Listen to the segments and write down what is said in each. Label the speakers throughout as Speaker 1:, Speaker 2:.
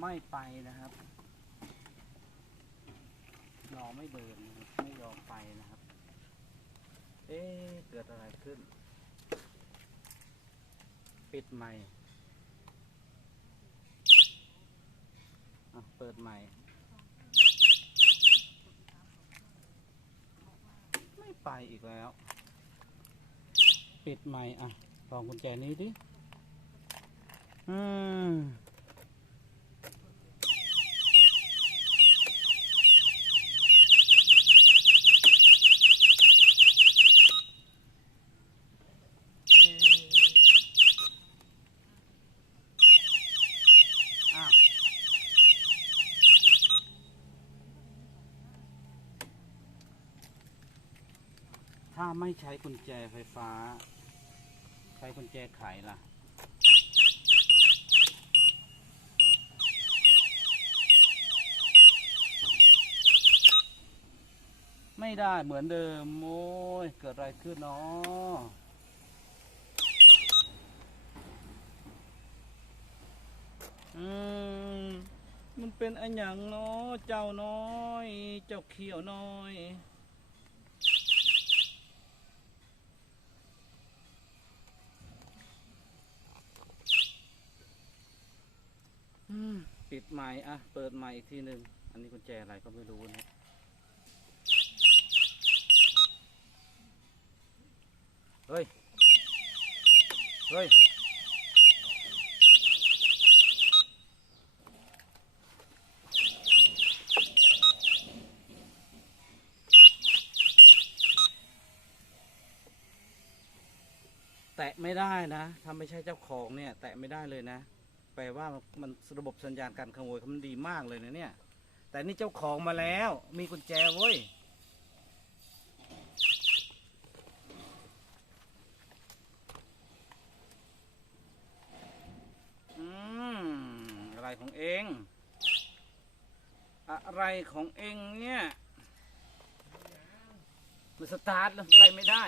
Speaker 1: ไม่ไปนะครับน้อไม่เดินนะครับไม่ยอมไปนะครับ เอ๊ะเกิดอะไรขึ้น ปิดใหม่เปิดใหม่ ไม่ไปอีกแล้ว ปิดใหม่อะลองกุญแจนี้ดิ อืม ถ้าไม่ใช้กุญแจไฟฟ้า ใช้กุญแจไขล่ะ ไม่ได้เหมือนเดิม โอ้ย เกิดอะไรขึ้นเนาะอืม มันเป็นอันหยังเนาะเจ้าน้อย เจ้าเขียวน้อย ปิดใหม่อะ เปิดใหม่อีกทีหนึ่ง อันนี้กุญแจอะไรก็ไม่รู้นะเฮ้ย เฮ้ย แตะไม่ได้นะ ถ้าไม่ใช่เจ้าของเนี่ย แตะไม่ได้เลยนะ ปลว่ามันระบบสัญญาณการขโมยมันดีมากเลยนะเนี่ย แต่นี่เจ้าของมาแล้ว มีกุญแจเว้ยอืมอะไรของเอง อะไรของเองเนี่ยมันสตาร์ทแล้วไปไม่ได้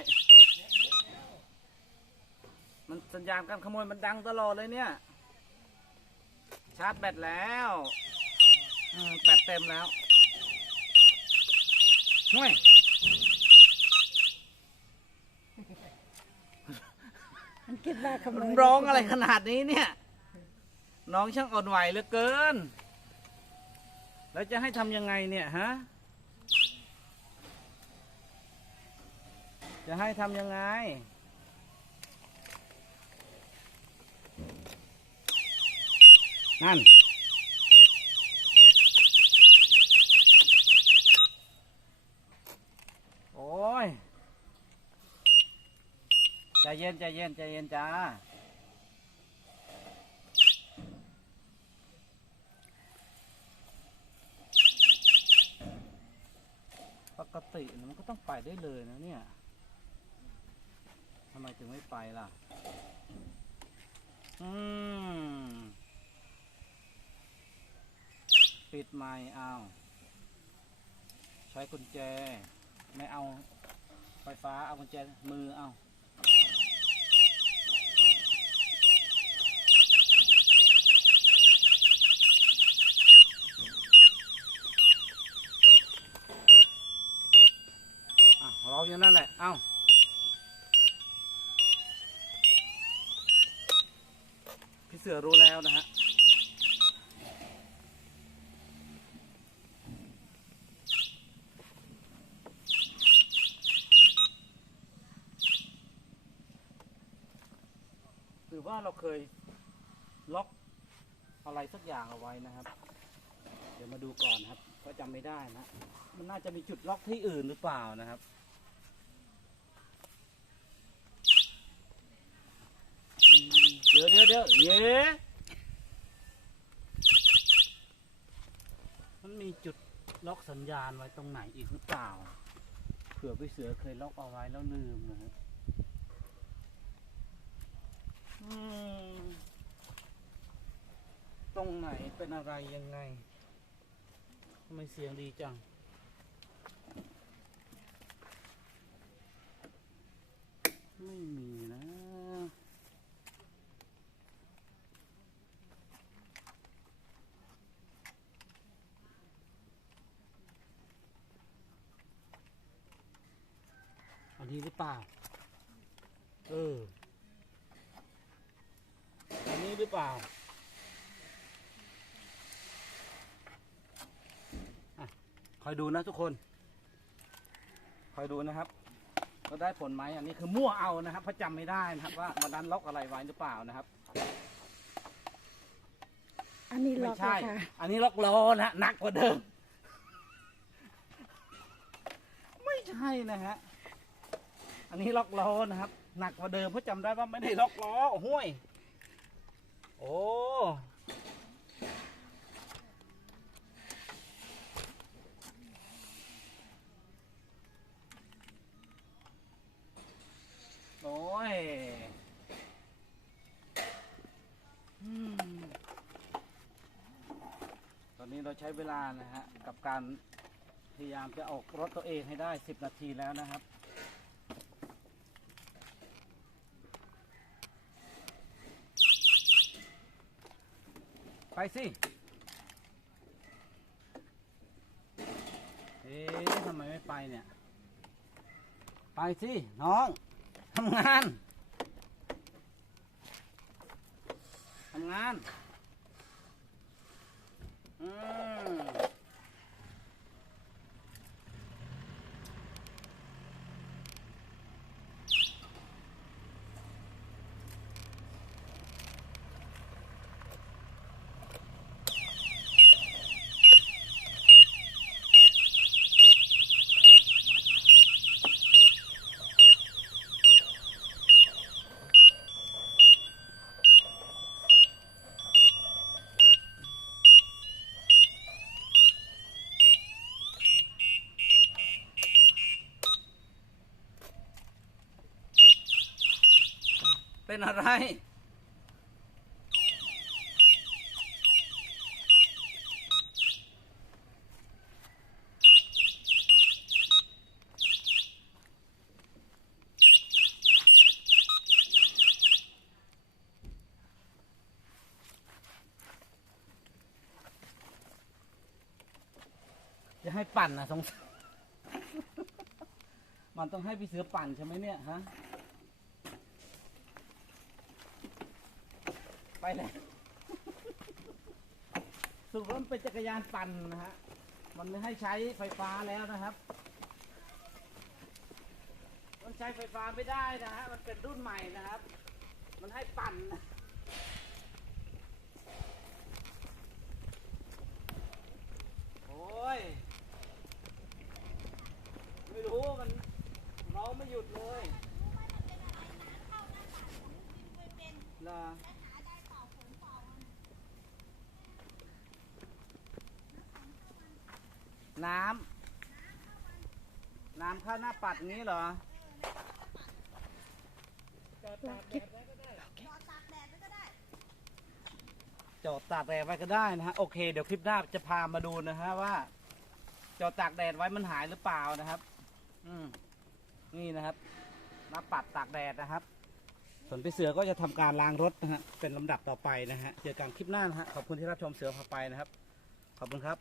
Speaker 1: มันสัญญาณการขโมยมันดังตลอดเลยเนี่ย ชาร์จแบตแล้วอืมแบตเต็มแล้วห่วย
Speaker 2: มันคิดว่าขโม
Speaker 1: มัน
Speaker 2: ย
Speaker 1: ร้องอะไรขนาดนี้เนี่ย น้องช่างอ่อนไหวเหลือเกิน แล้วจะให้ทำยังไงเนี่ยฮะ จะให้ทำยังไง นั่นโอ้ยใจเย็นใจเย็นใจเย็นจ้าปกติมันก็ต้องไปได้เลยนะเนี่ยทำไมถึงไม่ไปล่ะ อืม ปิดไม้เอาใช้กุญแจ ไม่เอาไฟฟ้าเอากุญแจมือเอาอะรออยู่นั่นแหละ เอ้าพี่เสือรู้แล้วนะฮะ ว่าเราเคยล็อกอะไรสักอย่างเอาไว้นะครับ เดี๋ยวมาดูก่อนนะครับเพราะจำไม่ได้นะ มันน่าจะมีจุดล็อกที่อื่นหรือเปล่านะครับเดี๋ยวเดี๋ยวเดี๋ยวเย้มันมีจุดล็อกสัญญาณไว้ตรงไหนอีกหรือเปล่า เผื่อพี่เสือเคยล็อกเอาไว้แล้วลืมนะฮะอื รงไหนเป็นอะไรยังไงทำไมเสียงดีจัง ไม่มีนะอันนี้หรือเปล่า เออ อันนี้หรือเปล่า อยดูนะทุกคน คอยดูนะครับก็ได้ผลไหมอันนี้คือมั่วเอานะครับเพราะจำไม่ได้นะครับ ว่าวันนั้นล็อกอะไรไว้หรือเปล่านะครับ
Speaker 2: อันนี้ล็
Speaker 1: ไม่
Speaker 2: อก
Speaker 1: ใช่
Speaker 2: แล้วค่ะ
Speaker 1: อันนี้ล็อกล้อนะหนักกว่าเดิม ไม่ใช่นะฮะ อันนี้ล็อกล้อนะครับ หนักกว่าเดิมเพราะจำได้ว่าไม่ได้ล็อกล้อห้วย โอ้ โอ้ยอืมตอนนี้เรา ใช้เวลานะฮะกับการพยายามจะออกรถตัวเองให้ได้ 10 นาทีแล้วนะครับไปสิเอ๊ะทำไมไม่ไปเนี่ย ไปสิ น้องทำงานทำงาน อื เป็นอะไร จะให้ปั่นนะสงสัยมันต้องให้พี่เสือปั่นใช่ไหมเนี่ยฮะ ไปเลยสุดมันเป็นจักรยานปั่นนะฮะ มันไม่ให้ใช้ไฟฟ้าแล้วนะครับ มันใช้ไฟฟ้าไม่ได้นะฮะ มันเป็นรุ่นใหม่นะครับ มันให้ปั่นนะโอ้ย ไม่รู้มันร้องไม่หยุดเลยเหรอ น้ำ น้ำเข้าหน้าปัดงี้เหรอจอดตากแดดไว้ก็ได้นะฮะโอเค เดี๋ยวคลิปหน้าจะพามาดูนะฮะว่า จอดตากแดดไว้มันหายหรือเปล่านะครับ อืมนี่นะครับหน้าปัดตากแดดนะครับ ส่วนพี่เสือก็จะทำการล้างรถนะฮะเป็นลำดับต่อไปนะฮะเจอกันคลิปหน้านะฮะขอบคุณที่รับชมเสือพาไปนะครับ ขอบคุณครับ